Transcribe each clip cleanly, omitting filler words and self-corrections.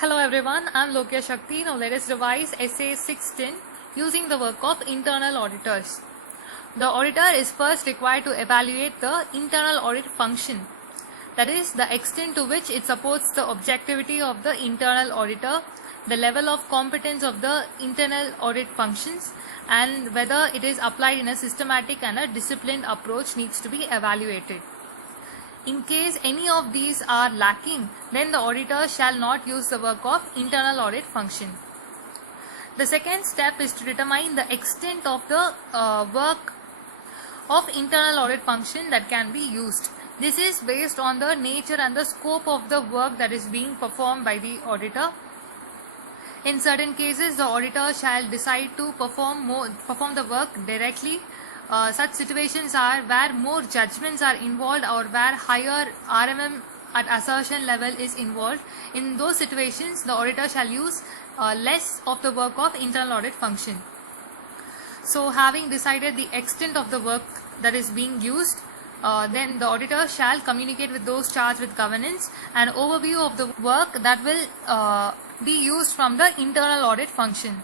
Hello everyone, I am Lokiya. Now let us revise essay 610 using the work of internal auditors. The auditor is first required to evaluate the internal audit function, that is, the extent to which it supports the objectivity of the internal auditor, the level of competence of the internal audit functions, and whether it is applied in a systematic and a disciplined approach needs to be evaluated. In case any of these are lacking, then the auditor shall not use the work of internal audit function. The second step is to determine the extent of the work of internal audit function that can be used. This is based on the nature and the scope of the work that is being performed by the auditor. In certain cases, the auditor shall decide to perform the work directly. Such situations are where more judgments are involved or where higher RMM at assertion level is involved. In those situations, the auditor shall use less of the work of internal audit function. So, having decided the extent of the work that is being used, then the auditor shall communicate with those charged with governance an overview of the work that will be used from the internal audit function.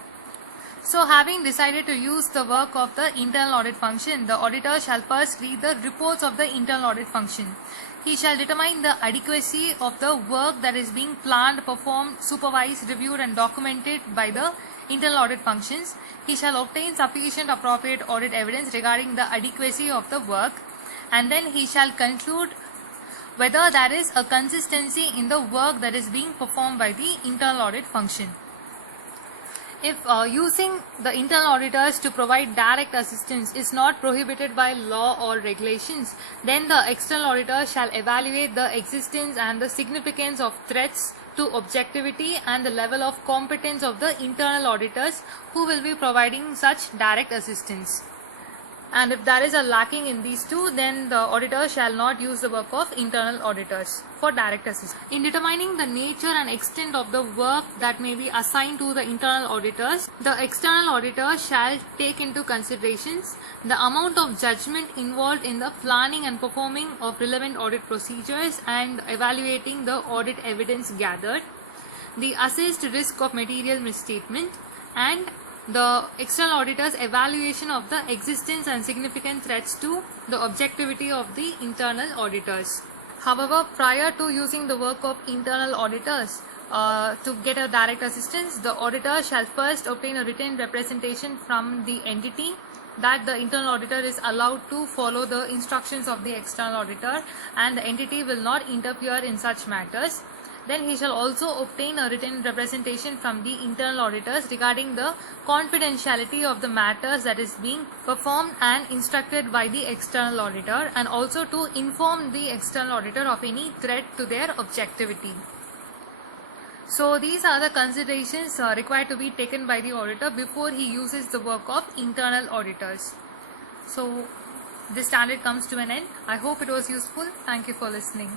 So, having decided to use the work of the internal audit function, the auditor shall first read the reports of the internal audit function. He shall determine the adequacy of the work that is being planned, performed, supervised, reviewed and documented by the internal audit functions. He shall obtain sufficient appropriate audit evidence regarding the adequacy of the work, and then he shall conclude whether there is a consistency in the work that is being performed by the internal audit function. If using the internal auditors to provide direct assistance is not prohibited by law or regulations, then the external auditor shall evaluate the existence and the significance of threats to objectivity and the level of competence of the internal auditors who will be providing such direct assistance. And if there is a lacking in these two, then the auditor shall not use the work of internal auditors for direct assistance. In determining the nature and extent of the work that may be assigned to the internal auditors, the external auditor shall take into considerations the amount of judgment involved in the planning and performing of relevant audit procedures and evaluating the audit evidence gathered, the assessed risk of material misstatement, and the external auditor's evaluation of the existence and significant threats to the objectivity of the internal auditors. However, prior to using the work of internal auditors to get a direct assistance, the auditor shall first obtain a written representation from the entity that the internal auditor is allowed to follow the instructions of the external auditor and the entity will not interfere in such matters. Then he shall also obtain a written representation from the internal auditors regarding the confidentiality of the matters that is being performed and instructed by the external auditor, and also to inform the external auditor of any threat to their objectivity. So these are the considerations required to be taken by the auditor before he uses the work of internal auditors. So this standard comes to an end. I hope it was useful. Thank you for listening.